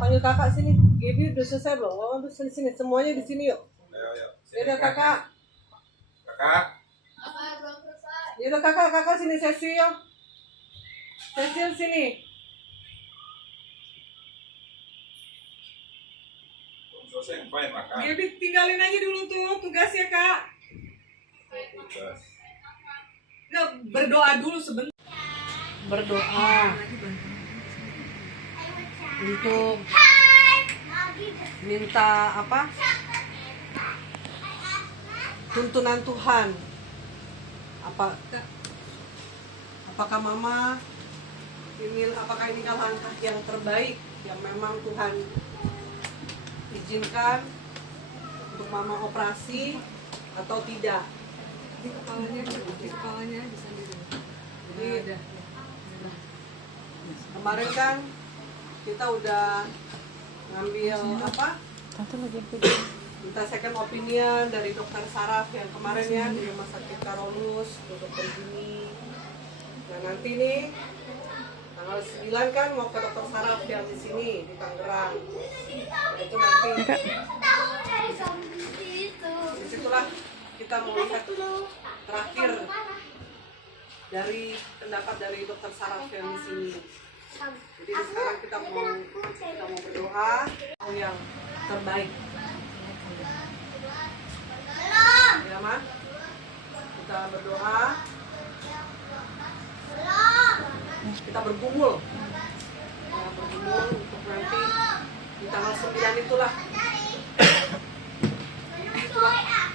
Panggil kakak sini. Gaby udah selesai belum? Wawan tuh sini semuanya di sini yuk. Ayo kakak. Kakak. Yaudah kakak sini Cecil. Cecil sini. Selesai ngapain kakak? Gaby tinggalin aja dulu tuh tugasnya kak. Nggak, berdoa dulu sebentar. Berdoa untuk minta apa? Tuntunan Tuhan. Apakah mama apakah ini langkah yang terbaik yang memang Tuhan izinkan untuk mama operasi atau tidak? Di kepalanya bisa Jadi kemarin kan kita udah ngambil apa? Minta second opinion dari dokter saraf yang kemarin ya di rumah sakit Karolus, dokter Juni. Nah nanti nih tanggal 9 kan mau ke dokter saraf yang di sini di Tangerang. Nah itu nanti. Disitulah kita mau lihat terakhir dari pendapat dari dokter saraf yang di sini. Jadi sekarang kita mau berdoa yang terbaik. Ya Ma, kita berdoa. Kita bergumul. Ya, bergumul untuk nanti di tanggal 9 itulah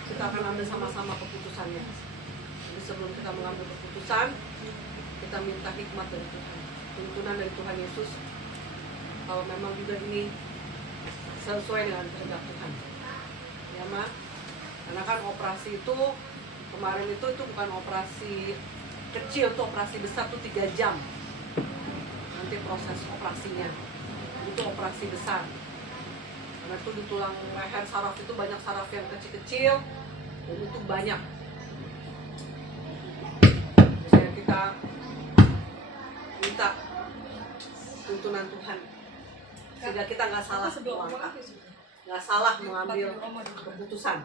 kita akan ambil sama-sama keputusannya. Jadi sebelum kita mengambil keputusan, kita minta hikmat dari Tuhan, tuntunan dari Tuhan Yesus, kalau memang juga ini sesuai dengan kehendak Tuhan. Ya Ma, karena kan operasi itu kemarin itu bukan operasi kecil, tuh operasi besar tuh 3 jam. Nanti proses operasinya itu operasi besar. Karena itu di tulang leher saraf itu banyak saraf yang kecil-kecil dan itu banyak. Jadi kita minta tuntunan Tuhan sehingga kita nggak salah melangkah, nggak salah mengambil keputusan.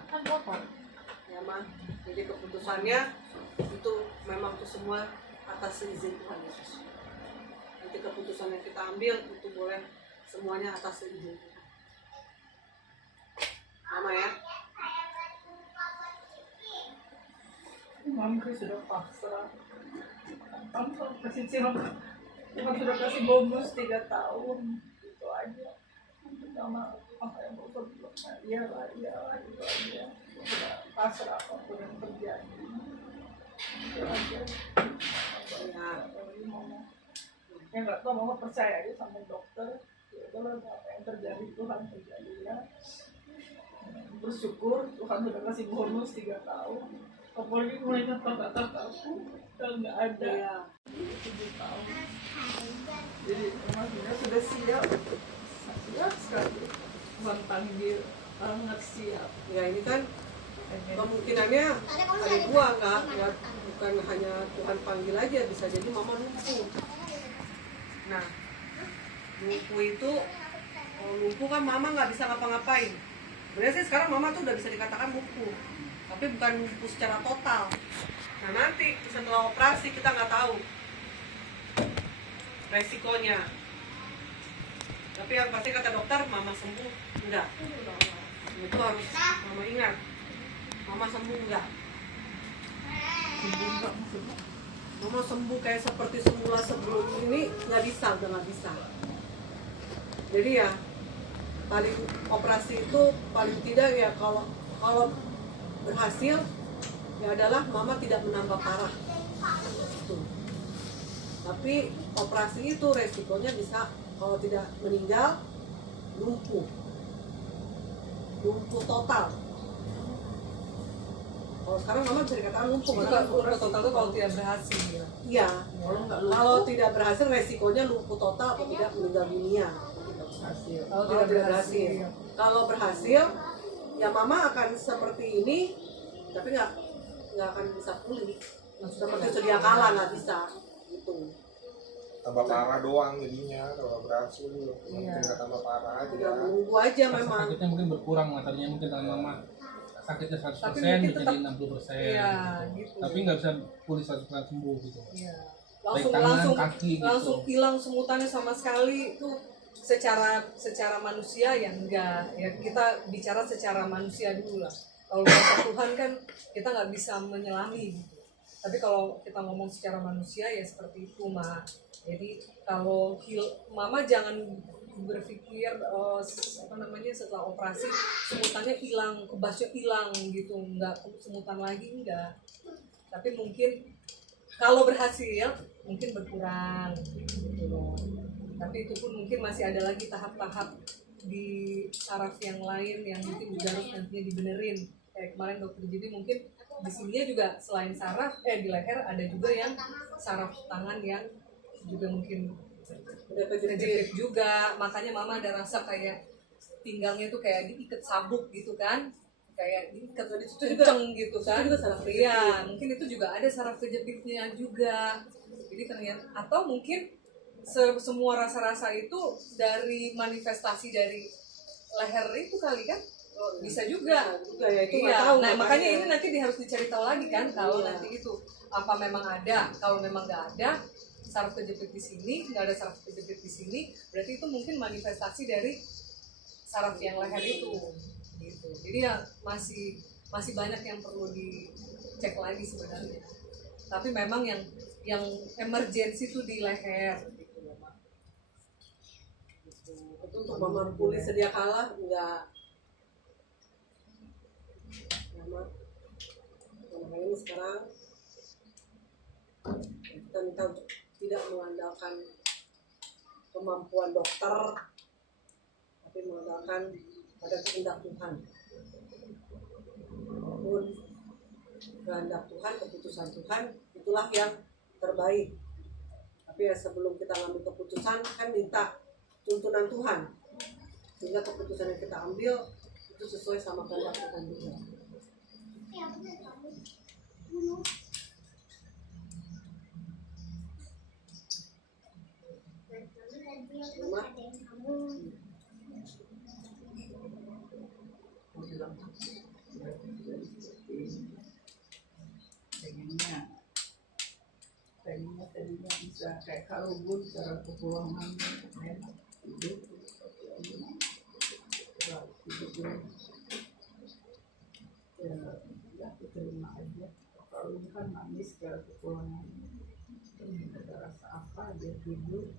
Ya Ma, jadi keputusannya itu memang itu semua atas izin Tuhan Yesus. Nanti keputusan yang kita ambil itu boleh semuanya atas izin Tuhan. Mama ya. Mama sudah pasrah. Kamu kasih cilok. Tuhan sudah kasih bonus 3 tahun. Itu aja. Sama apa yang mau berbuat. Iyalah, itu aja. Sudah pasrah apapun yang terjadi. Itu aja. Ya nggak tahu, mama percaya aja sama dokter. Ya udahlah, apa yang terjadi Tuhan terjadi ya. Terus bersyukur Tuhan sudah kasih bonus 3 tahun. Apalagi mulai kakak-kakakku udah nggak ada. Iya. 7 tahun. Jadi maksudnya sudah siap sekali. Tuhan panggil, sangat siap. Ya ini kan kemungkinannya ada dua Kak, ya, bukan hanya Tuhan panggil aja, bisa jadi mama lumpuh. Nah, lumpuh itu, kalau lumpuh kan mama nggak bisa ngapa-ngapain. Sebenarnya sih sekarang mama tuh udah bisa dikatakan lumpuh, tapi bukan lumpuh secara total. Nah nanti setelah operasi kita nggak tahu resikonya. Tapi yang pasti kata dokter, mama sembuh enggak. Itu harus mama ingat. Mama sembuh enggak? Mama sembuh kayak seperti semula sebelum ini nggak bisa, udah nggak bisa. Jadi ya paling operasi itu paling tidak ya kalau berhasil ya adalah mama tidak menambah parah. Tuh. Tapi operasi itu resikonya bisa kalau tidak meninggal lumpuh total. Kalau sekarang mama bisa dikatakan lumpuh. Lumpuh total itu kalau tidak berhasil. Ya. Iya. Kalau tidak berhasil resikonya lumpuh total atau tidak meninggal dunia. Kalau tidak berhasil. Kalau berhasil, ya mama akan seperti ini, tapi nggak akan bisa pulih. Seperti sedia kala nggak bisa. Gitu. Tambah parah doang jadinya kalau berhasil. Mungkin nggak tambah parah aja. Tinggal menunggu aja memang. Sakitnya mungkin berkurang, tadinya mungkin tangan mama sakitnya 100% Tapi jadi mungkin tetap- 60%. Iya, gitu. Tapi nggak bisa pulih 100% sembuh gitu. Iya. Baik tangan, kaki gitu. Langsung hilang semutannya sama sekali itu secara manusia ya enggak ya, kita bicara secara manusia dulu lah. Kalau kata Tuhan kan kita nggak bisa menyelami gitu. Tapi kalau kita ngomong secara manusia ya seperti itu Mak. Jadi kalau mama jangan berpikir setelah operasi semutannya hilang, kebasnya hilang gitu, enggak semutan lagi enggak. Tapi mungkin kalau berhasil mungkin berkurang gitu loh. Tapi itu pun mungkin masih ada lagi tahap-tahap di saraf yang lain yang mungkin juga harus nantinya dibenerin. Kayak kemarin dokter jadi mungkin di sini juga selain saraf di leher ada juga yang saraf tangan yang juga mungkin udah kejepit juga, makanya mama ada rasa kayak pinggangnya tuh kayak diikat sabuk gitu kan, kayak diikat kenceng gitu kan. Iya, mungkin itu juga ada saraf kejepitnya juga. Jadi ternyata atau mungkin semua rasa-rasa itu dari manifestasi dari leher itu kali kan. Bisa juga. Ya, itu iya. Tahu, nah makanya ini nanti harus dicari tahu lagi kan kalau nanti itu apa memang ada. Kalau memang nggak ada saraf kejepit di sini, nggak ada saraf kejepit di sini, berarti itu mungkin manifestasi dari saraf yang leher itu. Gitu. Jadi ya masih banyak yang perlu dicek lagi sebenarnya. Tapi memang yang emergency itu di leher. Gitu. Itu untuk mama pulih sedia kala enggak. Makanya ini sekarang kita minta untuk tidak mengandalkan kemampuan dokter, tapi mengandalkan pada kehendak Tuhan. Apapun kehendak Tuhan, keputusan Tuhan, itulah yang terbaik. Tapi ya sebelum kita ngambil keputusan kan minta tuntunan Tuhan, sehingga keputusan yang kita ambil itu sesuai sama kehendak Tuhan juga. Tadinya bisa kayak kalubun cara keuangan hidup ya terima aja. Kalau kan nangis cara keuangan ada rasa apa dia tidur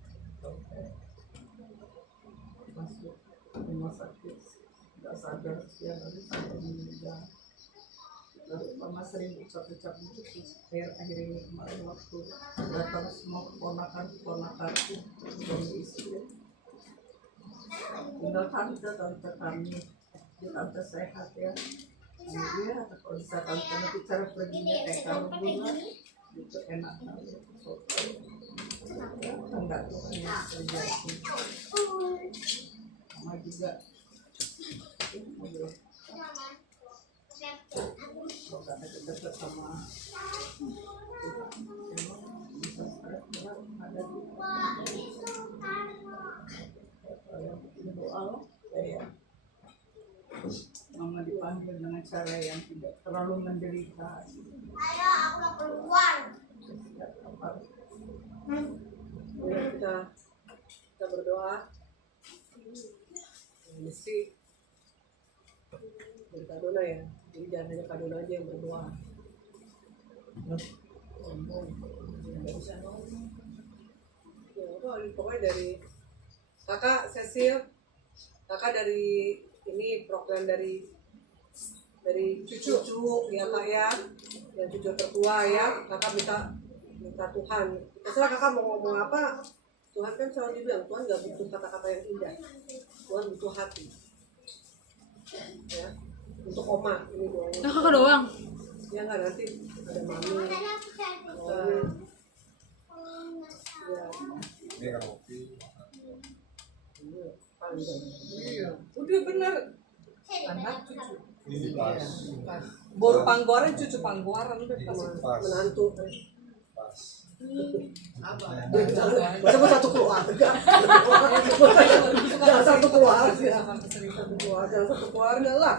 masuk rumah sakit nggak sadar setiap hari sampai meninggal. Lalu mama sering ucap-ucap gitu akhirnya kemarin waktu datang semua keponakan-keponakanku suami istri tinggal tante kami biar tante sehat ya. Iya, kalau bisa tante nanti cara perginya kayak bulan itu enak banget. Enggak tuh hanya terjadi. Sama juga. Kalau sampai deket sama bisa ada doa ya. Mama dipanggil dengan cara yang tidak terlalu menderita. Ayo, aku mau keluar. Kita berdoa. Mesti dari Kak Dona ya. Jadi jangan hanya Kak Dona aja yang berdoa. Nggak bisa ngomong. Ya, pokoknya dari Kakak Cecil, Kakak dari ini program dari cucu ya Kak ya, yang cucu tertua ya. Kakak minta Tuhan. Terserah Kakak mau ngomong apa. Tuhan kan selalu bilang Tuhan nggak butuh kata-kata yang indah. Tuhan butuh hati. Ya, untuk Oma ini doang. Nah, Kakak doang. Ya nggak, nanti ada mami. Ya, Ini kan kopi. iya. Udah bener. Anak cucu. Ini pas. Pas. Baru panggoran cucu panggoran udah Pas. menantu. Pas. Sama satu keluarga. Jangan satu keluarga. Satu keluarga lah.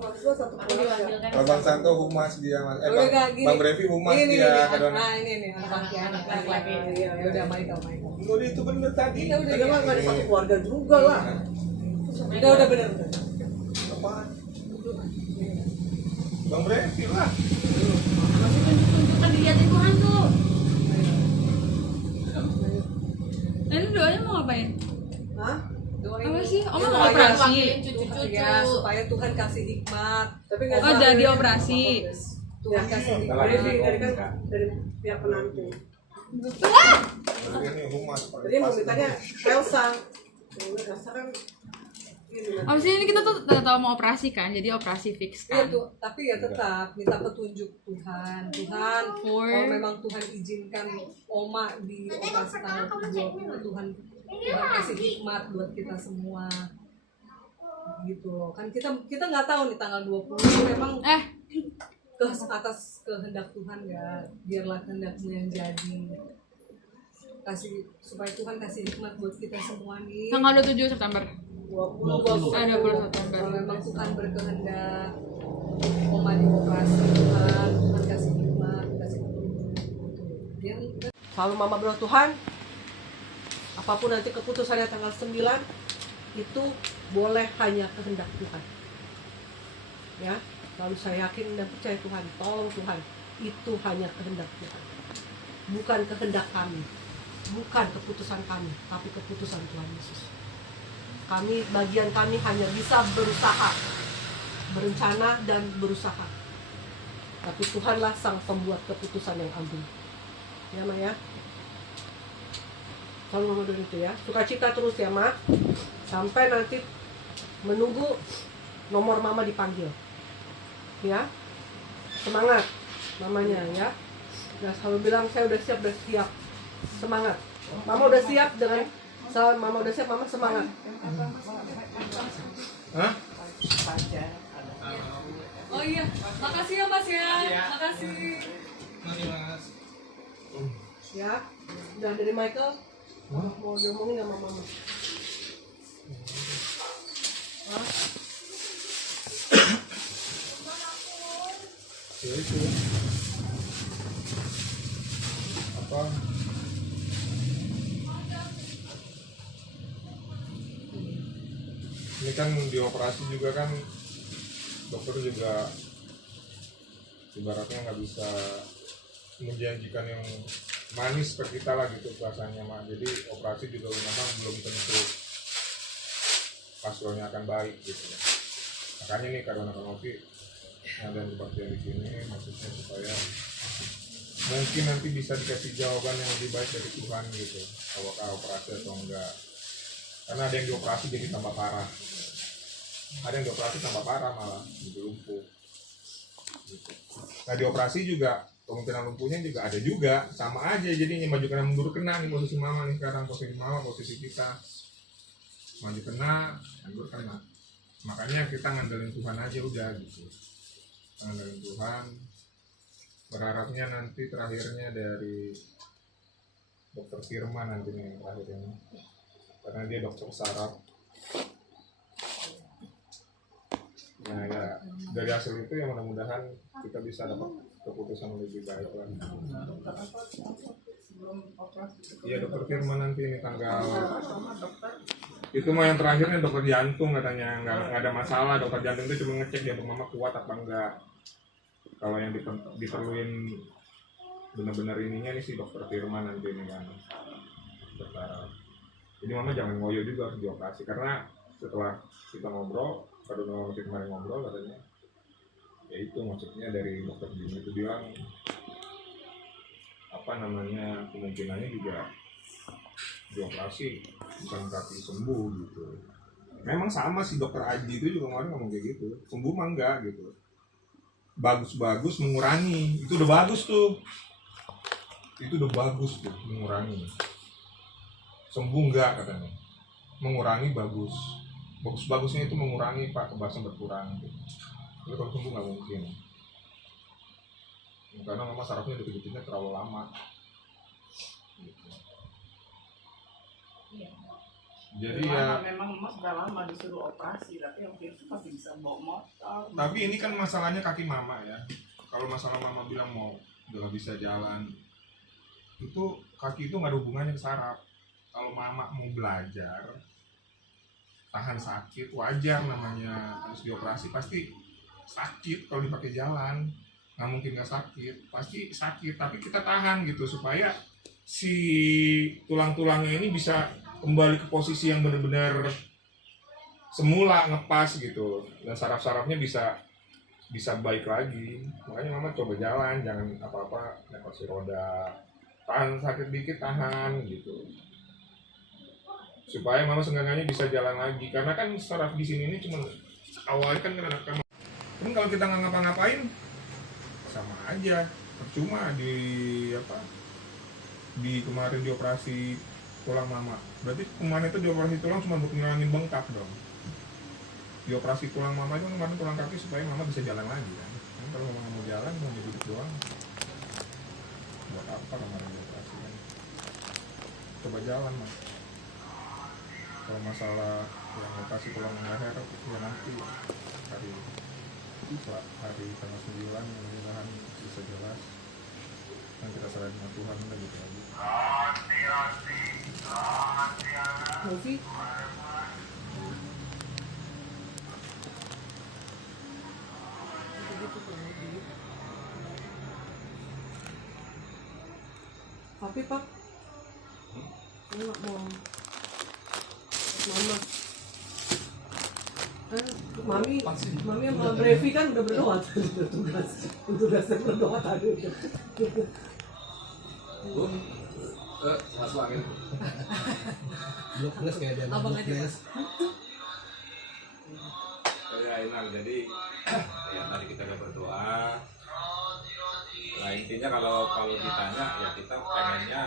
Maksudnya satu keluarga. Kalau Bang Santo humas dia, Mas. Udah nggak gini. Bang Brevi humas Ini, dia. Nah ini nih anak laki. Iya, ya udah main kau. Udah itu bener tadi. Ya udah nggak ada satu keluarga juga lah. Udah bener. Apaan? Bang Brevi lah. Masih tunjuk-tunjukkan dilihat Tuhan tuh. Ini doanya mau ngapain? Hah? Doain. Apa sih? Oma Ya, mau doain. operasi. Panggilin cucu-cucu. Ya, supaya Tuhan kasih hikmat. Tapi nggak Oh, tahu. jadi operasi. Tuhan kasih hikmat. Dari kan dari pihak penantu. Ini humas. Jadi mau mintanya Elsa. Elsa kan ini. Abis ini kita tuh tahu mau operasi kan, jadi operasi fix Iya kan. tuh, tapi ya tetap minta petunjuk Tuhan. Tuhan, kalau memang Tuhan izinkan Oma di operasi tanggal 20, Tuhan kasih hikmat buat kita semua. Gitu loh. Kan kita nggak tahu nih tanggal 20 memang ke atas kehendak Tuhan ya. Biarlah kehendakmu yang jadi. Supaya Tuhan kasih hikmat buat kita semua nih. Tanggal 27 September. 20 September. Kalau memang Tuhan berkehendak Oma dioperasi, Tuhan kasih hikmat, kasih petunjuk. Ya, selalu Mama berdoa Tuhan, apapun nanti keputusannya tanggal 9 itu boleh hanya kehendak Tuhan. Ya, lalu saya yakin dan percaya Tuhan, tolong Tuhan, itu hanya kehendak Tuhan. Bukan kehendak kami, bukan keputusan kami, tapi keputusan Tuhan Yesus. Bagian kami hanya bisa berusaha, berencana dan berusaha. Tapi Tuhanlah sang pembuat keputusan yang agung. Ya, Ma ya. Kalau Mama doain itu ya. Sukacita terus ya, Ma. Sampai nanti menunggu nomor Mama dipanggil. Ya. Semangat mamanya ya. Nah, selalu bilang saya udah siap. Semangat. Mama udah siap dengan Mama udah siap, Mama semangat. Hah? Oh iya, makasih ya Mas ya. Makasih. Mari Mas. Ya, udah dari Michael. Mau diomongin sama Mama. Hah? Ya itu. Apa? Ini kan dioperasi juga kan dokter juga ibaratnya nggak bisa menjanjikan yang manis ke kita lah gitu rasanya mah. Jadi operasi juga memang belum tentu hasilnya akan baik gitu. Makanya nih karena Novi ada kebaktian di sini maksudnya supaya mungkin nanti bisa dikasih jawaban yang lebih baik dari Tuhan gitu, apakah operasi atau enggak. Karena ada yang dioperasi jadi tambah parah Ada yang dioperasi tambah parah malah jadi lumpuh gitu. Nah dioperasi juga kemungkinan lumpuhnya juga ada juga, sama aja jadinya, maju kena mundur kena nih posisi mama nih sekarang, posisi mama posisi kita, maju kena mundur kena. Makanya kita ngandelin Tuhan aja udah gitu, ngandelin Tuhan, berharapnya nanti terakhirnya dari dokter Firman nantinya yang terakhir ini, karena dia dokter saraf. Nah ya dari hasil itu ya mudah-mudahan kita bisa dapat keputusan lebih baik lagi. Dokter apa sebelum operasi? Iya dokter Firman nanti ini tanggal Sama dokter. itu mah yang terakhirnya dokter jantung katanya, nggak ada masalah, dokter jantung itu cuma ngecek jantung mama kuat apa enggak. Kalau yang diperluin benar-benar ininya nih si dokter Firman nanti ini kan dokter. Jadi mama jangan ngoyo juga harus dioperasi, karena setelah kita ngobrol, pada waktu kemarin ngobrol katanya ya itu maksudnya dari dokter Jimmy itu bilang apa namanya kemungkinannya juga dioperasi bukan kaki sembuh gitu. Memang sama si dokter Aji itu juga kemarin ngomong kayak gitu, sembuh mah enggak gitu, bagus-bagus mengurangi, itu udah bagus tuh, itu udah bagus tuh mengurangi. Sembuh enggak katanya, mengurangi bagus, bagus-bagusnya itu mengurangi pak, kebasan berkurang gitu. Tapi kalau sembuh nggak mungkin, karena mama sarafnya dikit-dikitnya terlalu lama gitu. Iya. Jadi ya memang emas sudah lama disuruh operasi, tapi waktu itu masih bisa bawa motor. tapi ini kan masalahnya kaki mama ya. Kalau masalah mama bilang mau udah gak bisa jalan, itu kaki itu nggak ada hubungannya ke saraf. Kalau mama mau belajar tahan sakit wajar, namanya harus dioperasi pasti sakit. Kalau dipakai jalan nggak mungkin nggak sakit, pasti sakit, tapi kita tahan gitu supaya si tulang-tulangnya ini bisa kembali ke posisi yang benar-benar semula, ngepas gitu, dan saraf-sarafnya bisa baik lagi. Makanya mama coba jalan, jangan apa-apa naik kursi roda, tahan sakit dikit, tahan gitu, supaya mama seenggaknya bisa jalan lagi. Karena kan saraf di sini ini cuma awalnya kan kalau kita nggak ngapa-ngapain sama aja, percuma di kemarin dioperasi tulang mama. Berarti kemarin itu dioperasi tulang cuma untuk ngilangin bengkak dong. Dioperasi tulang mama itu kemarin tulang kaki supaya mama bisa jalan lagi kan. Kalau mama mau jalan mau duduk doang, buat apa kemarin dioperasi kan? Coba jalan mah. Kalau masalah yang operasi tulang leher ya nanti hari tanggal 9 mudah-mudahan bisa jelas. Dan kita serahin sama Tuhan udah gitu aja. Novi, begitu kurang lebih. Tapi Pak, aku nggak mau mama. Mami sama Brevi kan udah berdoa tadi, tugasnya berdoa tadi. Bu, masuk angin. Blok plus kayak dia Abang blok aja, plus. Ya Inang, jadi ya tadi kita udah berdoa. Nah intinya kalau ditanya ya kita pengennya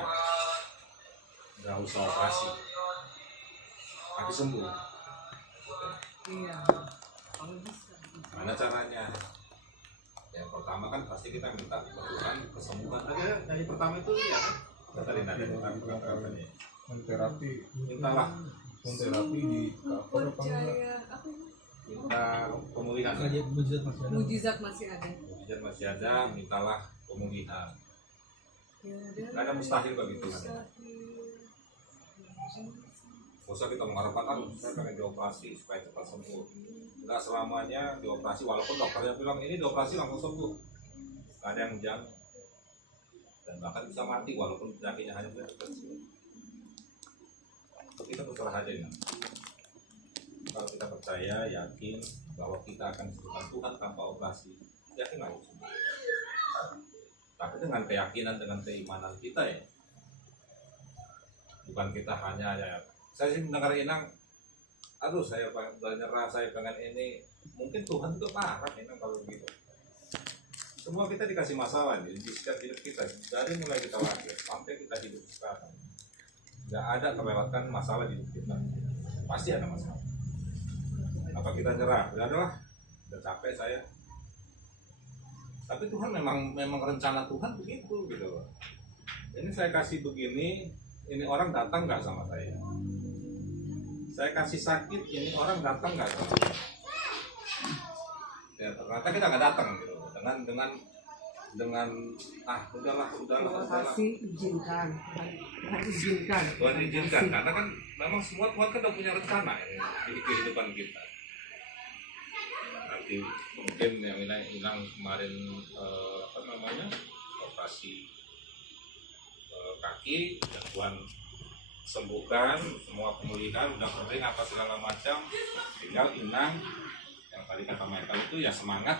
nggak usah operasi, tapi sembuh. Iya. Kalau bisa. Gimana caranya? Yang pertama kan pasti kita minta Tuhan kesembuhan. Tadi pertama itu ya kan? Tadi katanya. Terapi, Mintalah terapi di cover apa enggak? minta pemulihan. Raja mujizat masih ada. Mujizat masih ada. Mujizat masih ada, mintalah pemulihan. Nggak ada mustahil bagi Tuhan. Gak usah kita mengharapkan saya pengen dioperasi supaya cepat sembuh. Nggak selamanya dioperasi, walaupun dokternya bilang ini dioperasi langsung sembuh. Nggak ada yang menjamin. Dan bahkan bisa mati walaupun penyakitnya hanya penyakit kecil. Kita berserah aja ya. Kalau kita percaya, yakin bahwa kita akan disembuhkan Tuhan tanpa operasi, yakin aja sembuh. Tapi dengan keyakinan, dengan keimanan kita ya. Bukan kita hanya ya. Saya sih mendengar Inang aduh saya udah nyerah, saya pengen ini, mungkin Tuhan juga marah ini kalau gitu. Semua kita dikasih masalah nih di setiap hidup kita, dari mulai kita lahir sampai kita hidup sekarang. Nggak ada terlewatkan masalah di hidup kita, pasti ada masalah. Apa kita nyerah? Udah adalah, udah capek saya. Tapi Tuhan memang rencana Tuhan begitu gitu loh. Ini saya kasih begini, ini orang datang nggak sama saya. Saya kasih sakit, ini orang datang nggak sama saya. Ya ternyata kita nggak datang gitu. Dengan udahlah. Kasih izinkan, izinkan. Tuhan izinkan, karena kan memang semua Tuhan kan udah punya rencana ya, di kehidupan kita. Nanti mungkin yang Inang kemarin operasi kaki, dan Tuhan sembuhkan, semua pemulihan udah kering apa segala macam, tinggal Inang yang tadi kata Michael itu ya semangat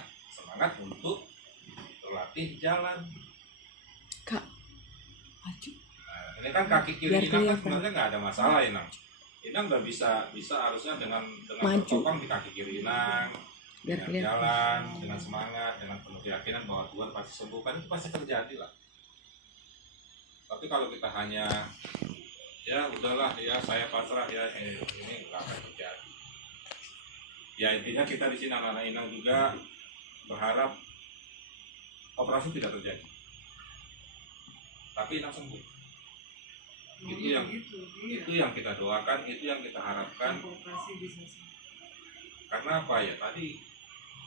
untuk berlatih jalan. Kak, maju. Nah, ini kan kaki kiri Inang kan sebenarnya nggak ada masalah Inang. Inang udah bisa harusnya dengan bertopang di kaki kiri Inang, dengan jalan, dengan semangat, dengan penuh keyakinan bahwa Tuhan pasti sembuhkan, itu pasti terjadi lah. Tapi kalau kita hanya ya udahlah ya saya pasrah ya ini nggak akan terjadi. Ya intinya kita di sini anak-anak Inang juga berharap operasi tidak terjadi, tapi Inang sembuh. Itu yang kita doakan, itu yang kita harapkan. Karena apa ya, tadi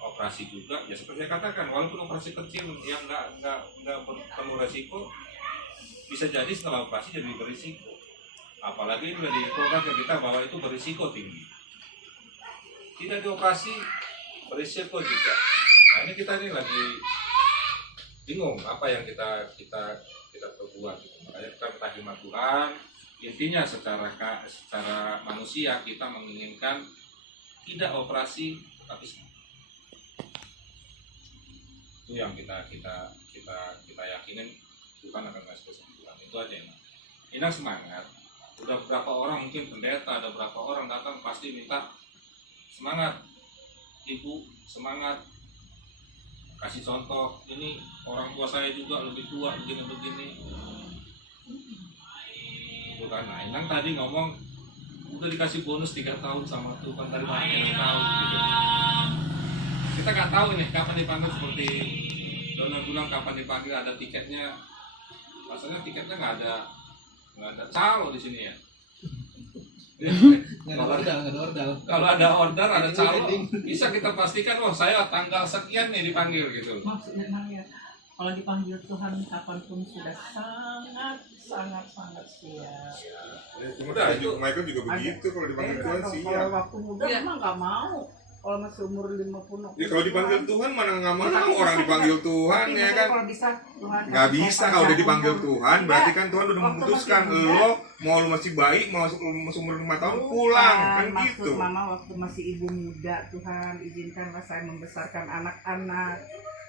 operasi juga ya seperti saya katakan, walaupun operasi kecil yang nggak bertemu resiko, bisa jadi setelah operasi jadi berisiko. Apalagi sudah diinfokan ke kita bahwa itu berisiko tinggi. Tidak dioperasi berisiko juga. Nah ini kita lagi bingung apa yang kita perbuat. Makanya kita minta hikmat Tuhan. Intinya secara manusia kita menginginkan tidak operasi tapi sembuh. Itu yang kita yakinin Tuhan akan kasih kesembuhan. Itu aja Inang. Inang semangat. Udah berapa orang mungkin pendeta, ada berapa orang datang pasti minta semangat. Ibu semangat. Kasih contoh, ini orang tua saya juga lebih tua begini. Bukan, nah Inang tadi ngomong udah dikasih bonus 3 tahun sama Tuhan, dari mana yang tahu gitu. Kita nggak tahu nih kapan dipanggil, seperti Dona bilang kapan dipanggil, ada tiketnya. Maksudnya tiketnya nggak ada calo di sini ya. Kalau ada order, ada calo, bisa kita pastikan, oh saya tanggal sekian nih dipanggil gitu. Maksudnya ya, kalau dipanggil Tuhan kapanpun sudah sangat siap. Udah, Michael juga begitu, kalau dipanggil Tuhan siap. Kalau waktu muda emang nggak mau. Kalau masih umur 50. Ya kalau dipanggil Tuhan mana nggak mau orang dipanggil Tuhan ya kan? Kalau bisa Tuhan Nggak bisa kalau udah dipanggil Tuhan, berarti kan Tuhan udah memutuskan lo mau lu masih baik, mau umur 5 tahun pulang kan gitu. Maksud Mama waktu masih ibu muda, Tuhan izinkanlah saya membesarkan anak-anak.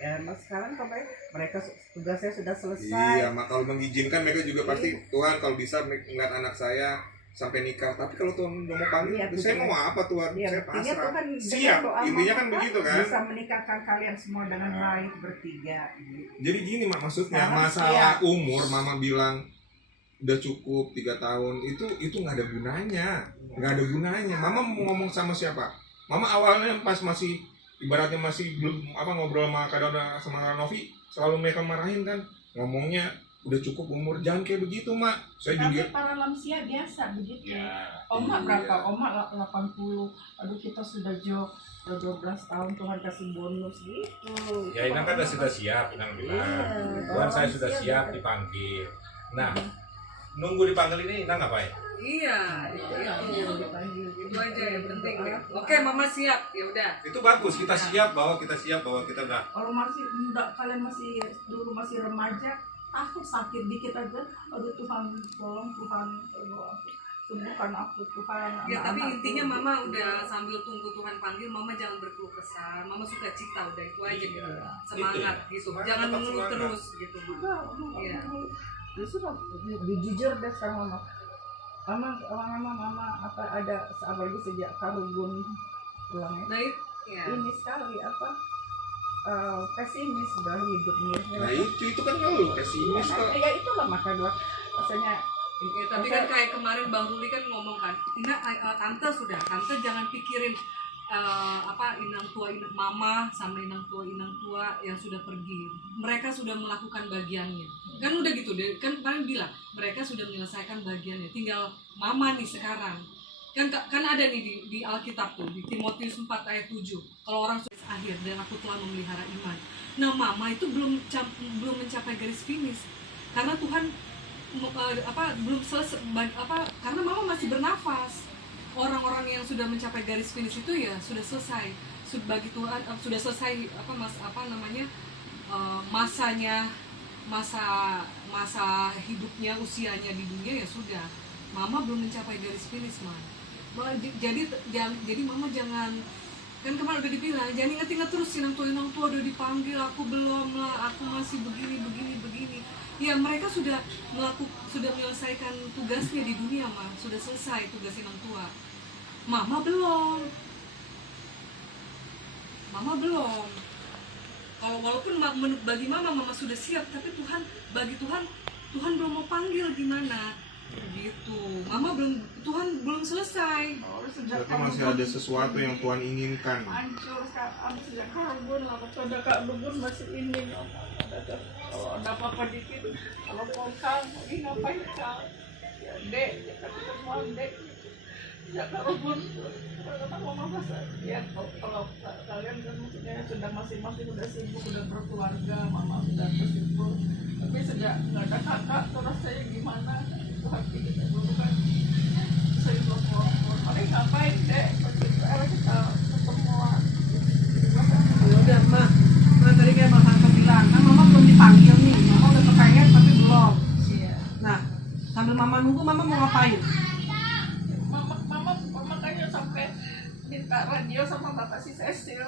Ya, sekarang sampai mereka tugasnya sudah selesai. Iya, mak kalau mengizinkan mereka juga pasti Tuhan kalau bisa melihat anak saya sampai nikah. Tapi kalau Tuhan udah mau panggil, saya mau apa Tuhan? Ya, saya pasrah. Tuhan Siap. Intinya kan begitu kan? Bisa menikahkan kalian semua dengan baik bertiga. Gitu. Jadi gini mak, maksudnya Sekarang masalah umur, Mama bilang udah cukup 3 tahun itu nggak ada gunanya, nggak ada gunanya. Mama mau ngomong sama siapa? Mama awalnya pas masih ibaratnya masih belum ngobrol sama Kadona sama Novi, selalu mereka marahin kan, ngomongnya udah cukup umur, jangan kayak begitu mak. Saya Tapi juga para lansia biasa begitu. Ya, Oma iya. berapa? Oma 80. Aduh kita sudah 12 tahun Tuhan kasih bonus gitu. ya Inang kan sudah siap, Inang bilang. Tuhan saya sudah siap dipanggil. Nah, nunggu dipanggil ini Inang ngapain? Iya. Itu aja yang penting. Oke, Mama siap. Ya udah. Itu bagus, kita siap bahwa kita udah. Kalau masih muda, kalian masih dulu masih remaja, aku sakit dikit aja, aduh Tuhan tolong, Tuhan sembuhkan aku Tuhan. Ya, tapi anak-anakku. intinya Mama udah sambil tunggu Tuhan panggil, Mama jangan berkeluh kesah. Mama suka cita, udah itu aja gitu. Semangat gitu. Semangat, Jangan tetap mengeluh semangat. terus gitu, Mama. Udah, Iya. Justru jujur deh sekarang Mama. mama apa ada apalagi sejak Karugun pulangnya Nah, ya. ini sekali pesimis sudah hidupnya. Nah itu kan kalau pesimis kok. Ya itulah maka dua rasanya. Ya, tapi kan kayak kemarin Bang Ruli kan ngomong kan, tante jangan pikirin inang tua mama sama inang tua yang sudah pergi. Mereka sudah melakukan bagiannya. Kan udah gitu deh, kan kemarin bilang mereka sudah menyelesaikan bagiannya. Tinggal mama nih sekarang. Kan ada nih di Alkitab tuh, di Timotius 4 ayat 7. Kalau orang sudah akhir dan aku telah memelihara iman. Nah, mama itu belum mencapai garis finish. Karena Tuhan belum selesai karena mama masih bernafas. Orang-orang yang sudah mencapai garis finish itu ya sudah selesai. Bagi Tuhan sudah selesai masa hidupnya, usianya di dunia ya sudah. Mama belum mencapai garis finish, man. Jadi mama jangan, kan kemarin udah dibilang jangan ingat-ingat terus inang tua udah dipanggil, aku belum lah, aku masih begini. Ya mereka sudah menyelesaikan tugasnya di dunia, mah sudah selesai tugas inang tua. Mama belum. Kalau walaupun bagi mama sudah siap, tapi Tuhan belum mau panggil gimana? Gitu. Mama Tuhan belum selesai. Berarti masih ada sesuatu yang Tuhan inginkan. Hancur sekarang sejak Karugun lah. Ada Karugun masih ingin. Kalau ada apa-apa dikit, kalau mau kang, ini ngapain kang? Ya dek, kata semua dek. Ya Karugun, kata mama masa. Ya kalau kalian kan maksudnya sudah masing-masing sudah sibuk, sudah berkeluarga, mama sudah bersibuk. Tapi sejak nggak ada kakak, terus saya gimana? Hati kita dulu kan saya belum mau ngapain deh kita ketemuan Ya udah mak tadi kayak Bang Hanto bilang kan mama belum dipanggil nih, mama udah kepengen tapi belum. iya. Nah sambil mama nunggu, mama mau ngapain? Mama kayaknya sampai minta radio sama bapak si Cecil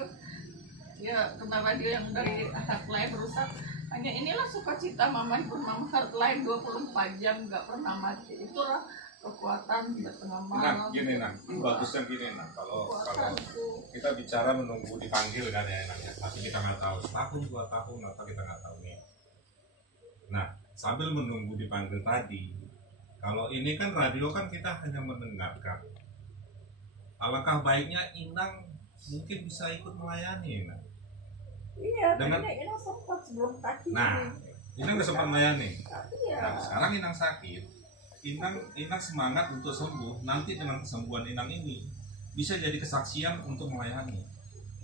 ya, kena radio yang dari Hotline rusak. Hanya inilah sukacita mama, pun mama Hotline 24 jam nggak pernah mati. Itulah kekuatan di tengah malam. Gini bagusnya gini kalau kita bicara menunggu dipanggil kan ya enaknya, tapi kita nggak tahu setahun 2 tahun atau kita nggak tahu nih. Nah sambil menunggu dipanggil tadi, kalau ini kan radio kan kita hanya mendengarkan. Alangkah baiknya Inang mungkin bisa ikut melayani Inang. Iya, Dengan- tadinya Inang sempat sebelum kaki. Nah, Inang udah sempat melayani. Iya. Nah, sekarang Inang sakit. Inang semangat untuk sembuh. Nanti dengan kesembuhan Inang ini bisa jadi kesaksian untuk melayani.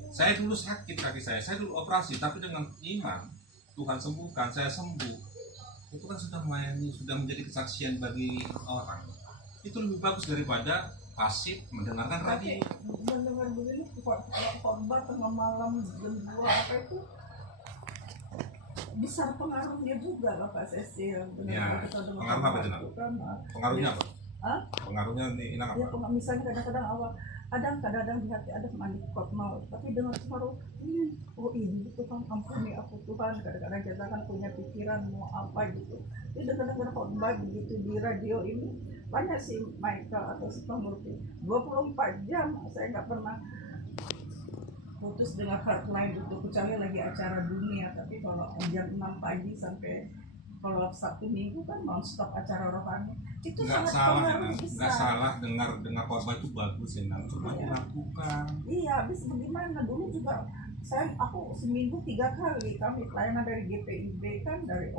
Saya dulu sakit kaki saya dulu operasi, tapi dengan iman Tuhan sembuhkan, saya sembuh. Itu kan sudah melayani, sudah menjadi kesaksian bagi orang. Itu lebih bagus daripada pasif mendengarkan radio. Mendengar begini, kalau khotbah tengah malam jam 2 apa itu besar pengaruhnya juga lah Pak Cecil. Ya, pengaruh apa itu, Nak? Pengaruhnya apa? Hah? Pengaruhnya nih Inang Ya, apa? misalnya kadang-kadang kadang-kadang di hati ada manikot mau, tapi dengan separuh oh ini Tuhan ampuni aku Tuhan. Kadang-kadang kita kan punya pikiran mau apa gitu. Jadi kadang-kadang khotbah begitu di radio ini banyak sih Michael atau si Pemurti 24 jam saya nggak pernah putus dengan Heartline itu, kecuali lagi acara dunia. Tapi kalau jam 6 pagi sampai kalau Sabtu Minggu kan non stop acara rohani itu Nggak sangat salah pengaruh Inang, besar. nggak salah dengar khotbah itu bagus Inang, cuma Iya. dilakukan. Iya, habis bagaimana dulu juga aku seminggu 3 kali kami pelayanan dari GPIB kan, dari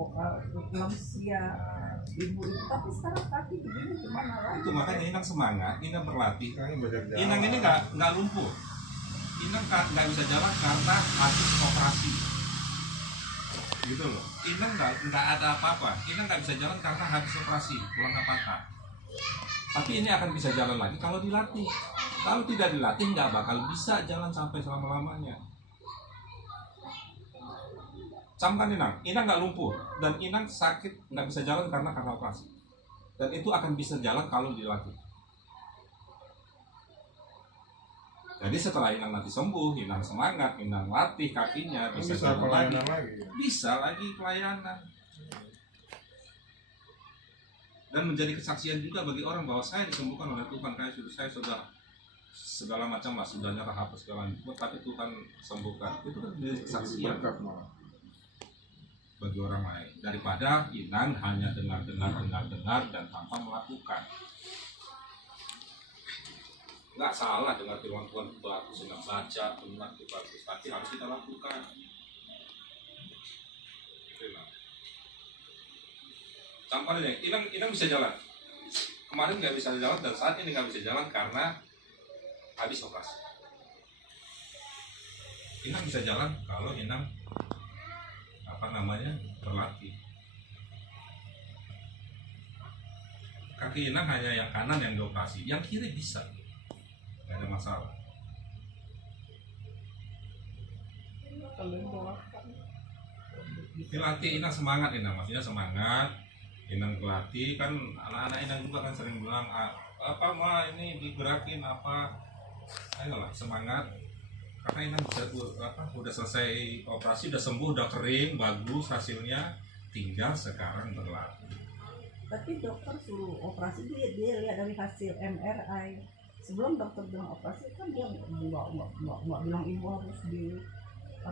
lansia ibu itu, tapi sekarang kaki begini gimana lagi? Itu makanya Inang semangat, Inang berlatih. Kayaknya banyak jalan. Inang ini nggak lumpuh. Inang nggak bisa jalan karena habis operasi. Gitu loh. Inang nggak ada apa-apa. Inang nggak bisa jalan karena habis operasi, tulang patah. Tapi ini akan bisa jalan lagi kalau dilatih. Kalau tidak dilatih nggak bakal bisa jalan sampai selama-lamanya. Camkan Inang nggak lumpuh dan Inang sakit nggak bisa jalan karena operasi. Dan itu akan bisa jalan kalau dilatih. Jadi setelah Inang nanti sembuh, Inang semangat, Inang latih kakinya, bisa bisa jalan lagi. pelayanan lagi. Bisa lagi pelayanan. dan menjadi kesaksian juga bagi orang bahwa saya disembuhkan oleh Tuhan. Saya sudah segala macam lah, sudah nyerah apa segala macam, tapi Tuhan sembuhkan. Itu kan menjadi kesaksian bagi orang lain, daripada Inang hanya dengar dan tanpa melakukan. Nggak salah dengar firman Tuhan itu bagus, senang baca, benar itu bagus, tapi harus kita lakukan. Contohnya, Inang bisa jalan. Kemarin nggak bisa jalan dan saat ini nggak bisa jalan karena habis operasi. Inang bisa jalan kalau Inang berlatih. Kaki Inang hanya yang kanan yang dioperasi, yang kiri bisa, nggak ada masalah. Dilatih Inang semangat, maksudnya semangat. Inang pelatih kan, anak-anak Inang juga kan sering bilang apa mah ini digerakin apa, ayolah semangat. Karena Inang udah selesai operasi, udah sembuh, udah kering, bagus hasilnya, tinggal sekarang berlatih. Tapi dokter suruh operasi, dia lihat dari hasil MRI. Sebelum dokter bilang operasi kan dia nggak bilang ibu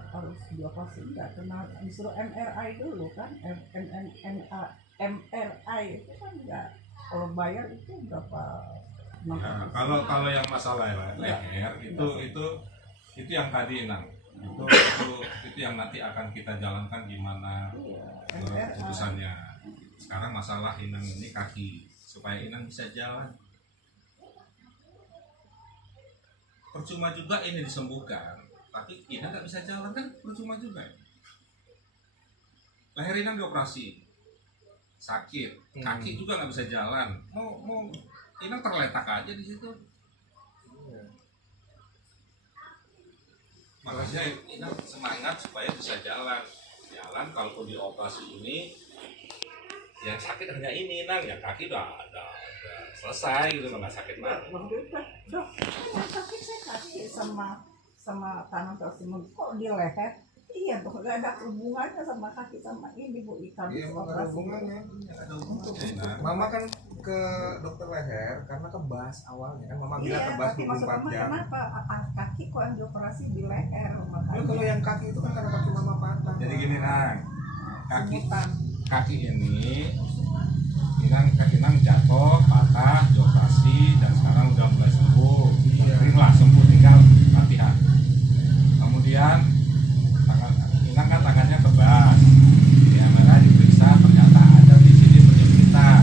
harus dioperasi, enggak, karena disuruh MRI dulu kan. MRI itu kan enggak, kalau bayar itu berapa? Nah, kalau yang masalah leher itu yang tadi Inang, itu yang nanti akan kita jalankan gimana keputusannya. Sekarang masalah Inang ini kaki, supaya Inang bisa jalan. Percuma juga ini disembuhkan, tapi Inang nggak bisa jalan kan percuma juga. Leher Inang dioperasi, sakit, kaki juga nggak bisa jalan. Mau Inang terletak aja di situ. Makanya Inang semangat supaya bisa jalan. Kalau dioperasi ini, yang sakit hanya ini Inang, ya kaki udah selesai gitu, nggak sakit banget. Dok, yang sakit saya kaki sama tangan tersebut, kok di leher? Iya, dok, nggak ada hubungannya sama kaki sama ini Bu Ika. Iya, nggak ada hubungannya. Mama kan ke dokter leher karena kebas awalnya kan, Mama bilang kebas 24 jam. Kenapa kaki kok yang dioperasi di leher? Ya, kalau yang kaki itu kan karena kaki Mama patah. Jadi gini Nang, kaki ini Inang jatuh, patah, dioperasi, dan sekarang udah mulai sembuh. Tinggal sembuh, tinggal latihan. Kemudian Inang kan tangannya kebas. Di MRI diperiksa, ternyata ada di sini penyempitan.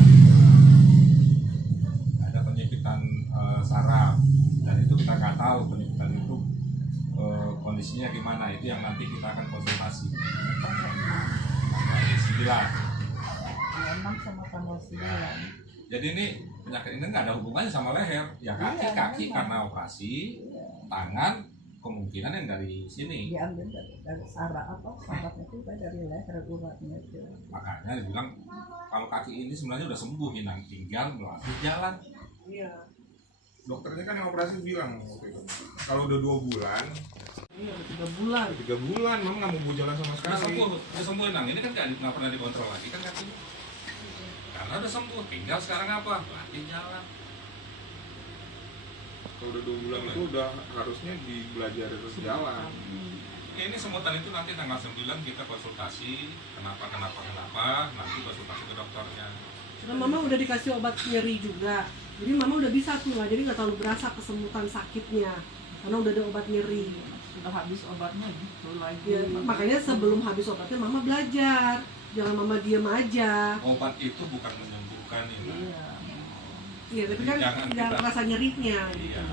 Ada penyempitan saraf, dan itu kita nggak tahu penyempitan itu kondisinya gimana. Itu yang nanti kita akan konsultasi. Tanggal 9. Memang sama tanggal 9. Jadi ini penyakit ini nggak ada hubungannya sama leher. Ya kaki karena operasi, tangan kemungkinan yang dari sini. Diambil dari sarafnya itu dari leher uratnya itu. Makanya dibilang kalau kaki ini sebenarnya udah sembuh, Inang tinggal melatih jalan. Iya. Dokternya kan yang operasi bilang waktu itu, kalau udah 2 bulan, Iya, 3 bulan. 3 bulan, Mama nggak mau jalan sama sekali. Udah sembuh Inang. Ini kan nggak pernah dikontrol lagi kan kaki. Karena udah sembuh, tinggal sekarang apa? Latih jalan. Kalau udah 2 bulan itu udah harusnya belajar terus jalan. Ya, ini semutan itu nanti tanggal 9 kita konsultasi. Kenapa, nanti konsultasi ke dokternya. Karena Mama udah dikasih obat nyeri juga. Jadi Mama udah bisa tuh, jadi nggak terlalu berasa kesemutan sakitnya. Karena udah ada obat nyeri. Sudah habis obatnya gitu lagi. Ya, makanya sebelum habis obatnya Mama belajar. Jangan Mama diem aja. Obat itu bukan menyembuhkan ini. Iya, tapi kan Jangan rasa nyerinya. Iya.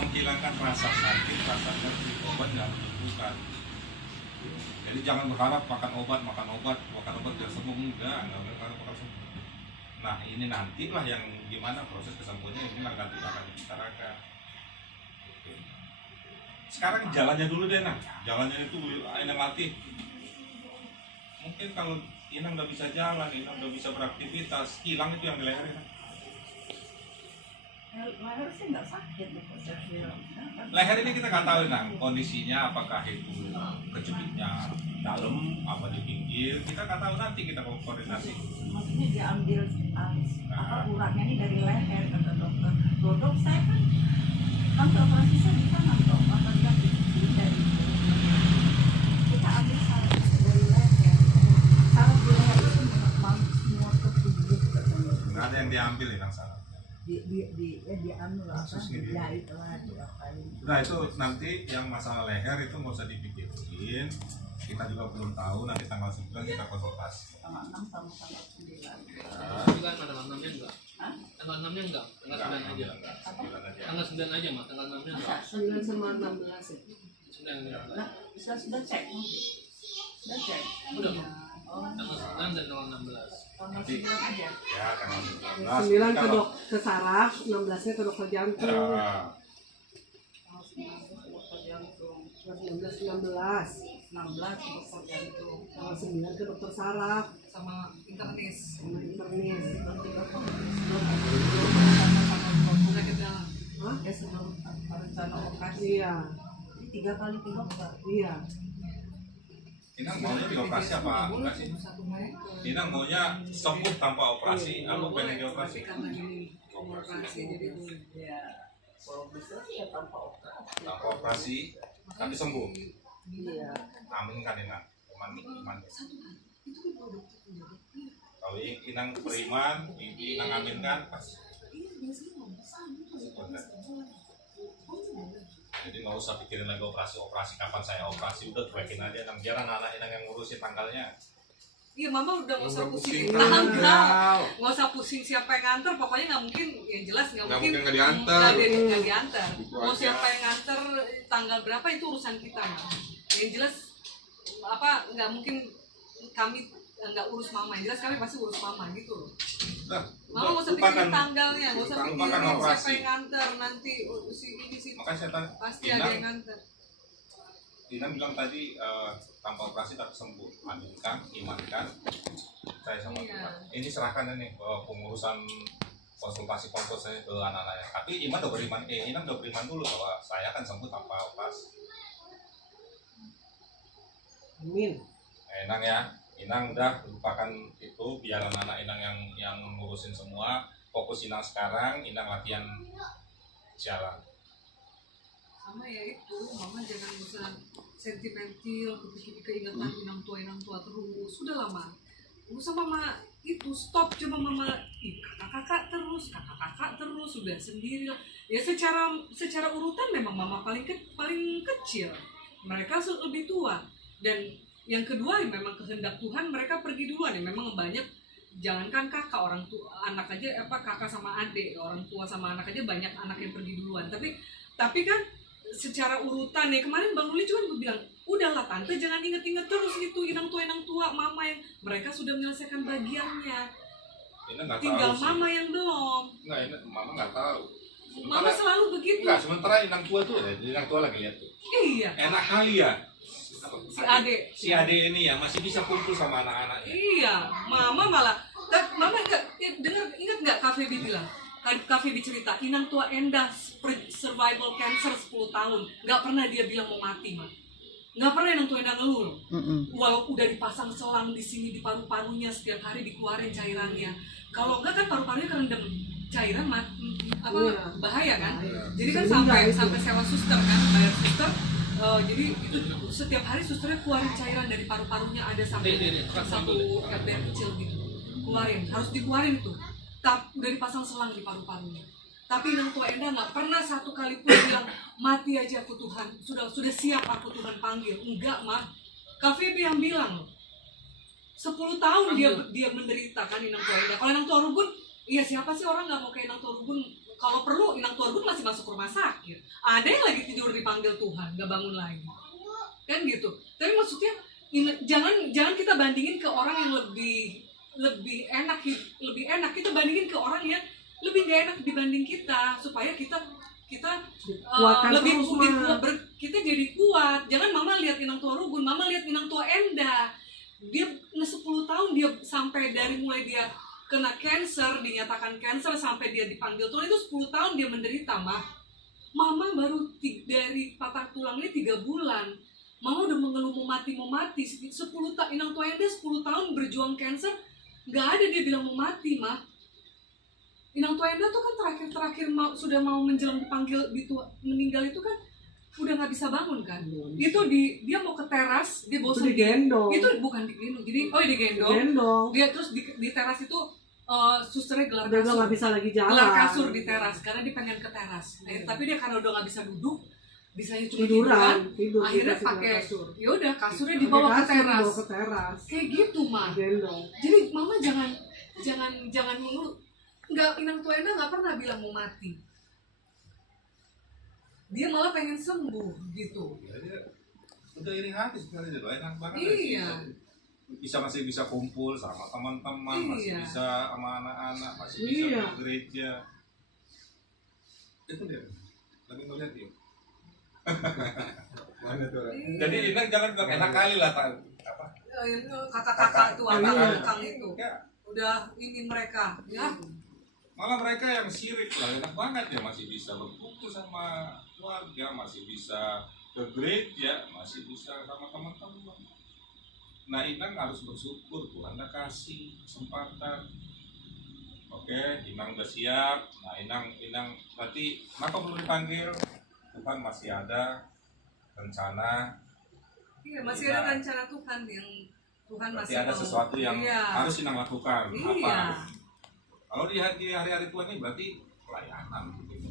Menghilangkan rasa sakit, rasanya obat nggak menyembuhkan. Jadi jangan berharap makan obat biar sembuh, enggak bakal sembuh. Nah ini nantilah yang gimana proses kesembuhannya, ini nanti akan dibicarakan. Sekarang jalannya dulu deh Nang, jalannya itu Inang latih. Mungkin kalau Inang udah bisa jalan, Inang udah bisa beraktivitas, hilang itu yang di leher Inang. Leher sih nggak sakit itu saya bilang. Leher ini kita nggak tahu Nang, kondisinya apakah itu kejepitnya dalam apa di pinggir, kita nggak tahu, nanti kita koordinasi. Maksudnya diambil uratnya ini dari leher kata dokter. Dok saya kan operasi saya di tangan dok, apa dari kita ambil saraf dari leher. Saraf di leher itu masuk semua ke tubuh katanya. Nggak ada yang diambil ya Nang sana. Diambil apa? Khusus gitu. Dijahit lah, diapain. Nah itu nanti yang masalah leher itu nggak usah dipikirin, kita juga belum tahu, nanti tanggal 9 kita konsultasi. Tanggal 6 sama tanggal 9. Juga tanggal 6-nya enggak? Hah? Tanggal 6-nya enggak? Tanggal 9 aja. Tanggal 9 aja mah, tanggal 6-nya enggak? 9 sama 16 ya. 9 enggak. Nah, sudah cek nanti. Sudah cek. Udah, Iya. Mak. Oh, Tanggal 9 dan tanggal 16. tanggal 9 aja. Ya tanggal 9 ke ke saraf, 16-nya ke dokter jantung. Ya. Tanggal 9 dokter jantung. 16 16 dokter jantung. Tanggal 9 ke dokter saraf Sama internis. sama internis. Nanti dokter Penyakit dalam. Hah? ya sebelum rencana operasi. Iya, 3 kali ke dokter. iya. Inang maunya dioperasi apa enggak sih? Inang maunya sembuh tanpa operasi, apa pengen dioperasi? Karena ini operasi jadi Ya, kalau bisa sih ya tanpa operasi. Tanpa operasi, tapi sembuh. Iya. Amin kan Inang, iman. Kalau Inang beriman, Inang amin kan pasti. Jadi nggak usah pikirin lagi operasi kapan saya operasi, udah cuekin aja Inang, biar anak-anak Inang yang ngurusin tanggalnya. Iya, mama udah nggak usah Udah pusing pusing tanggal, tanggal. nggak usah pusing siapa yang nganter, pokoknya nggak mungkin, yang jelas nggak Nggak mungkin mungkin nggak diantar. nggak diantar. Gitu Mau aja. siapa yang nganter, tanggal berapa itu urusan kita, Ma. Yang jelas apa nggak mungkin kami nggak urus mama, yang jelas kami pasti urus mama gitu loh. Udah, Mama nggak usah pikirin lupakan. tanggalnya, nggak usah Lupakan pikirin operasi. siapa yang nganter nanti si ini si Makanya saya tanya, pasti ada yang nganter. Inang bilang tadi tanpa operasi tapi sembuh. Aminkan, imankan, saya sama Iya. Tuhan. Ini serahkan ini pengurusan konsultasi saya ke anak-anaknya. Tapi Inang udah beriman dulu bahwa saya akan sembuh tanpa operasi. Amin. Inang ya, Inang udah lupakan itu, biar anak-anak Inang yang ngurusin semua. Fokus Inang sekarang, Inang latihan jalan. Sama ya itu, mama jangan usah sentimental, keingatan inang tua terus. Sudah lama. Nggak usah mama itu stop, cuma mama kakak terus sudah sendiri lah. Ya secara urutan memang mama paling kecil. Mereka lebih tua. Dan yang kedua memang kehendak Tuhan mereka pergi duluan ya. Memang banyak, jangankan kakak, orang tua anak aja, kakak sama adik, orang tua sama anak aja banyak anak yang pergi duluan. Tapi kan secara urutan ya, kemarin Bang Ruli juga bilang, udahlah tante jangan inget-inget terus itu inang tua mama yang mereka sudah menyelesaikan bagiannya, Inang nggak tinggal tahu sih. mama yang belum. Enggak, ini mama nggak tahu. Mama selalu begitu. Enggak, sementara Inang tua tuh, Inang tua lagi lihat tuh. Iya, Enak kali ya. si Ade. Si Ade ini ya masih bisa kumpul sama anak-anaknya. Iya, mama malah mama ingat nggak Kak Febi bilang, Kak Febi cerita inang tua Endah survival cancer 10 tahun, nggak pernah dia bilang mau mati, mah nggak pernah inang tua Endah ngeluh loh. Walau udah dipasang selang di sini di paru-parunya, setiap hari dikeluarin cairannya, kalau enggak kan paru-parunya kerendam cairan Iya. bahaya kan. Bahaya. Jadi kan Meninggal sampai itu. sewa suster kan, bayar suster. Jadi itu setiap hari susternya keluarin cairan dari paru-parunya, ada sampai satu ember kecil gitu, keluarin, harus dikeluarin itu. Udah dipasang selang di paru-parunya. Tapi Inang tua Endah nggak pernah satu kali pun bilang mati aja aku Tuhan, sudah siap aku Tuhan panggil. Enggak, mah. Kak Febi yang bilang loh. 10 tahun dia menderita kan Inang tua Endah. Kalau Inang tua Rubun, iya siapa sih orang nggak mau kayak Inang tua Rubun? Kalau perlu Inang tua Rubun masih masuk rumah sakit. Ada yang lagi tidur dipanggil Tuhan, nggak bangun lagi. Kan gitu. Tapi maksudnya jangan kita bandingin ke orang yang lebih enak. Kita bandingin ke orang yang lebih gak enak dibanding kita, supaya kita Kuatkan lebih terus, Ma. kita jadi kuat. Jangan mama lihat Inang tua Rubun, mama lihat Inang tua Endah. Dia 10 tahun dia sampai dari mulai dia kena cancer, dinyatakan cancer sampai dia dipanggil Tuhan itu 10 tahun dia menderita, Mah. Mama baru dari patah tulangnya 3 bulan. Mama udah mengeluh mau mati. 10 tahun, Inang Tuaenda 10 tahun berjuang cancer, nggak ada dia bilang mau mati, Mah. Inang Tuaenda tuh kan terakhir sudah mau menjelang dipanggil meninggal itu kan udah nggak bisa bangun kan. Itu dia mau ke teras, dia bosan. digendong. Itu bukan digendong, jadi digendong. Digendong. Dia terus di teras itu susternya gelar Udah kasur. nggak bisa lagi jalan. Gelar kasur di teras karena dia pengen ke teras. Tapi dia karena udah nggak bisa duduk, bisanya cuma tidur akhirnya dikasih pakai kasur. ya udah kasurnya dibawa ke teras. Dibawa ke teras. Kayak gitu, Mah. Gendong. Jadi mama jangan mengeluh. Nggak, Inang Tuaenda nggak pernah bilang mau mati. Dia malah pengen sembuh gitu. Ya, dia udah iri hati sebenarnya, dia enak banget. Iya. Masih bisa kumpul sama teman-teman, masih Iya. bisa sama anak-anak, masih bisa Iya. ke gereja. Itu dia. Lagi ngeliat dia. Mana tuh? Jadi Inang jangan bilang enak kali lah apa? Kata-kata itu akang itu. Ya, Udah ini mereka ya. malah mereka yang sirik lah, enak banget ya, masih bisa berkumpul sama keluarga, masih bisa ke gereja, masih bisa sama teman-teman. Nah, Inang harus bersyukur Tuhan udah kasih kesempatan. Oke, Inang udah siap. Nah, Inang berarti kenapa belum dipanggil? Tuhan masih ada rencana. Iya, masih ada rencana Tuhan yang Tuhan Berarti masih ada mau. sesuatu yang Iya. harus Inang lakukan. Iya. Apa? Kalau di hari-hari Tuhan ini berarti pelayanan gitu.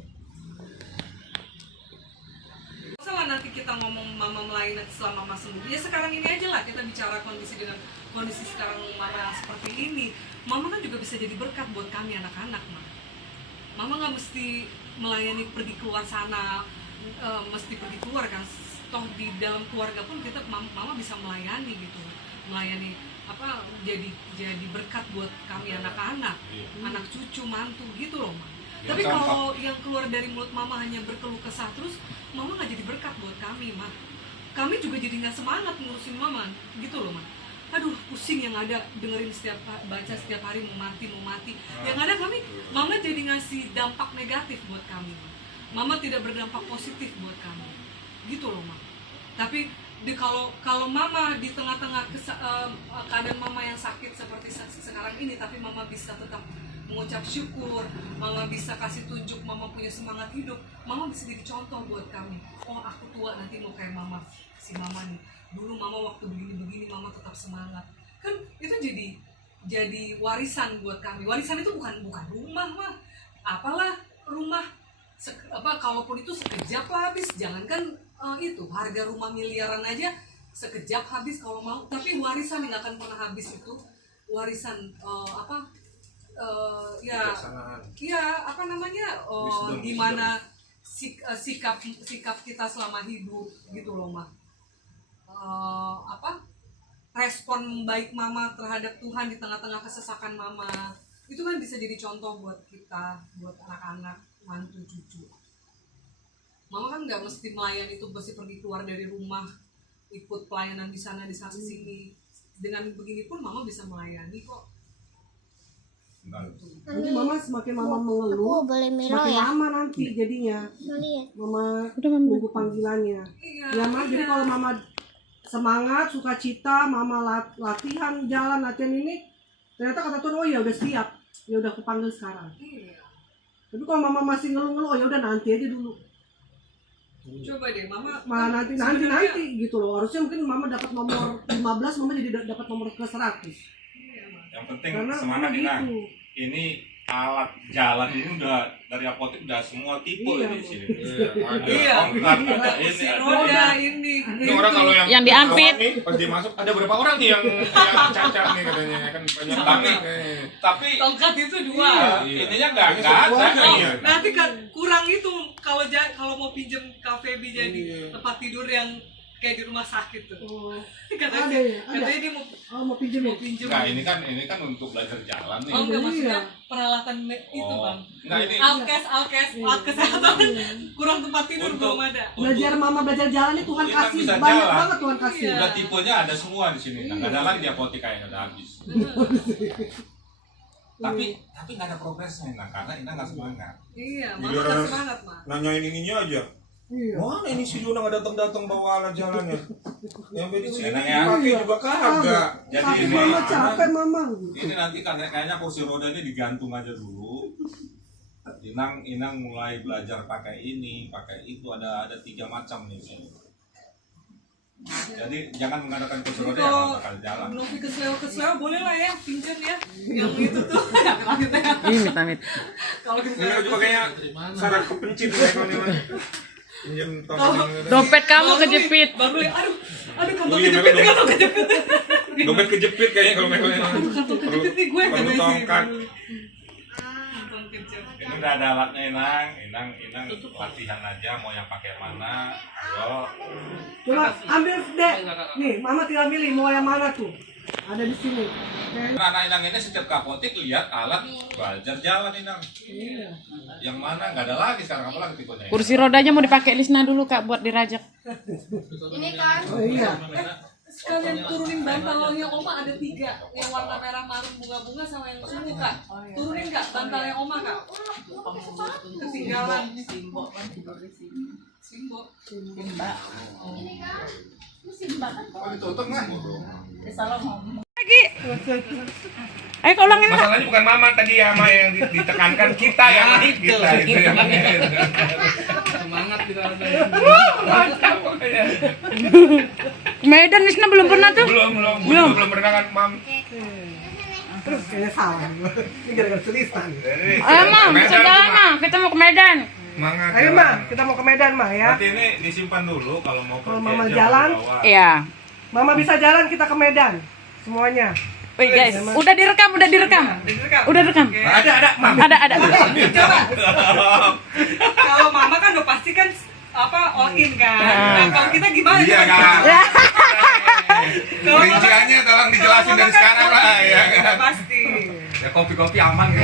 Masalah nanti kita ngomong mama melayani selama mama sembuh. Ya sekarang ini aja lah kita bicara kondisi sekarang mama seperti ini. Mama kan juga bisa jadi berkat buat kami anak-anak, Mah. Mama nggak mesti melayani pergi keluar sana, mesti pergi keluar kan. Toh di dalam keluarga pun kita mama bisa melayani gitu. Melayani jadi berkat buat kami anak-anak, anak cucu, mantu gitu loh, Mah. Tapi kalau yang keluar dari mulut mama hanya berkeluh kesah terus, mama nggak jadi berkat buat kami, Mah. Kami juga jadi nggak semangat ngurusin mama, gitu loh, Mah. Aduh, pusing yang ada dengerin baca setiap hari mau mati. Yang ada mama jadi ngasih dampak negatif buat kami, Mah. Mama tidak berdampak positif buat kami, gitu loh, Mah. Tapi kalau mama di tengah-tengah keadaan mama yang sakit seperti sekarang ini, tapi mama bisa tetap mengucap syukur, mama bisa kasih tunjuk mama punya semangat hidup, mama bisa jadi contoh buat kami. Oh, aku tua nanti mau kayak mama, si mama nih. Dulu mama waktu begini mama tetap semangat. Kan itu jadi warisan buat kami. Warisan itu bukan rumah, Mah. Apalah rumah kalaupun itu sekejap habis, jangankan itu harga rumah miliaran aja sekejap habis kalau mau, tapi warisan yang nggak akan pernah habis itu warisan gimana sikap kita selama hidup gitu loh, Mah. Respon baik mama terhadap Tuhan di tengah-tengah kesesakan mama itu kan bisa jadi contoh buat kita, buat anak-anak, mantu, cucu. Mama kan nggak mesti melayani itu, mesti pergi keluar dari rumah, ikut pelayanan di sana sini. Dengan begini pun mama bisa melayani kok. Nanti mama semakin mama mengeluh, Aku boleh Milo semakin ya? lama nanti jadinya Lihat. mama nunggu panggilannya. Iya. Ya, Mah, jadi kalau mama semangat, sukacita, mama latihan ini, ternyata kata Tuhan, oh ya udah siap, ya udah kepanggil sekarang. Iya. Tapi kalau mama masih ngeluh, oh ya udah nanti aja dulu. Coba deh, mama. Nanti gitu loh. Harusnya mungkin mama dapat nomor 15, mama jadi dapat nomor ke 100. Yang penting Karena semangat Inang. gitu. Ini alat jalan ini udah dari apotek udah semua tipe Iya, ini di sini. Iya. Ada ini, Si ada roda ini. ini. Ini orang kalau Yang diampit. nih pas dia masuk ada berapa orang nih yang cacat nih katanya kan banyak banget. Tapi Tongkat itu 2. Iya. intinya nggak Ini ada. sebuah, iya. Nanti kan kurang itu kalau mau pinjem KVB jadi Iya. tempat tidur yang kayak di rumah sakit tuh. Oh, Katanya ada. dia mau Mau pinjem ya? pinjem. Nah, ini kan untuk belajar jalan nih. Oh enggak, Iya. maksudnya peralatan itu, Bang. Nah, ini Alkes, alat kesehatan. Kurang tempat tidur Untuk- belum ada. Belajar mama belajar jalannya Tuhan Kita kasih bisa banyak jalan. banget Tuhan kasih. Iya. udah tipenya ada semua di sini. Nah, nggak ada lagi di apotek kayak nggak ada habis. Tapi nggak ada progresnya, nah karena Ina nggak semangat. Iya, Jadi mama orang- kan semangat mah. Nanyain ininya aja. Mana ini si Juna nggak datang bawa alat jalannya? Yang di sini Enak ya? pakai juga kagak. Jadi ini, Mama capek mama. ini nanti kayaknya kursi roda ini digantung aja dulu. Inang mulai belajar pakai ini, pakai itu, ada 3 macam nih. Jadi jangan mengadakan kursi roda yang Kalau nggak bakal jalan. Novi kesleo boleh lah ya, pinjam ya. Yang itu tuh, amit ya. Amit. Kalau Ini kesleo juga kayaknya saraf kepencit kayak gini mah. Pinjam tongkat. Dompet kamu kejepit. baru ya, aduh kantong Oh iya, kejepit, memang kantong kejepit. Dompet kejepit kayaknya kalau memang. Kantong kejepit nih gue Perlu katanya sih. tongkat. Kantong kejepit. Ini udah ada alatnya Inang latihan aja mau yang pakai mana. Ayo. Coba ambil dek. Nih, mama tinggal milih mau yang mana tuh. Ada di sini. Nah, anak Inang ini setiap ke apotek lihat alat belajar jalan Inang. Yang mana nggak ada lagi sekarang, apa lagi tipenya? Kursi rodanya mau dipakai Lisna dulu Kak buat dirajak. Ini kan Oh iya. Sekalian turunin bantalnya Oma, ada 3 yang warna merah marun bunga-bunga sama yang ungu Kak. Turunin Kak bantalnya Oma Kak. Ketinggalan. Simbo. ini kan Simba kan Oh ditutup nggak? Ayo kau ulangin Kak. Masalahnya bukan mama tadi ya, sama yang ditekankan kita yang kita itu yang Semangat kita ada. mantap pokoknya. Medan Lisna belum pernah tuh. belum pernah kan mam. Terus kayaknya salah. Ini gara-gara tulisan. Ayo Mam, bisa jalan Mam. Kita mau ke Medan. Semangat. Ayo jalan. Ma, kita mau ke Medan Ma ya. Berarti ini disimpan dulu kalau mau Kalau pergi Mama aja jalan, bawa. Iya. Mama bisa jalan kita ke Medan. Semuanya. Wih guys, udah direkam. Udah rekam. Ada mam. Ada. Coba. Kalau mama kan udah pasti kan all in kan. Nah, kalau kita gimana? Iya Coba kan. kita- Kalau mama- Rinciannya tolong dijelasin kalau dari mama kan sekarang lah all in, ya kan. Pasti. Ya kopi aman ya.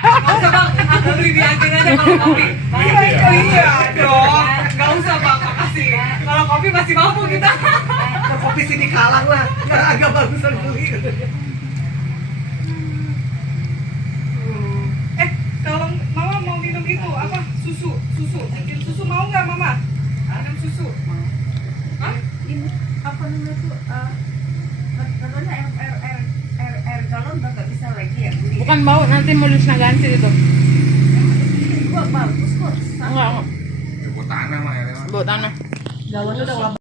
Nggak usah bang, aku beli di agen aja kalau kopi. Iya dong, nggak usah bang, makasih. Kalau kopi masih mampu kita. Nah, kopi sini kalang lah. Nggak agak bagusan beli. Kalau mama mau minum itu apa? Susu. Bikin susu mau nggak mama? Minum susu. Hah? Apa namanya tuh? Katanya air galon udah nggak bisa lagi ya beli. Bukan bau, nanti mau Lisna ganti itu. Gua bagus kok. Enggak. Ya buat tanah mah ya. Bau tanah. Galonnya udah nggak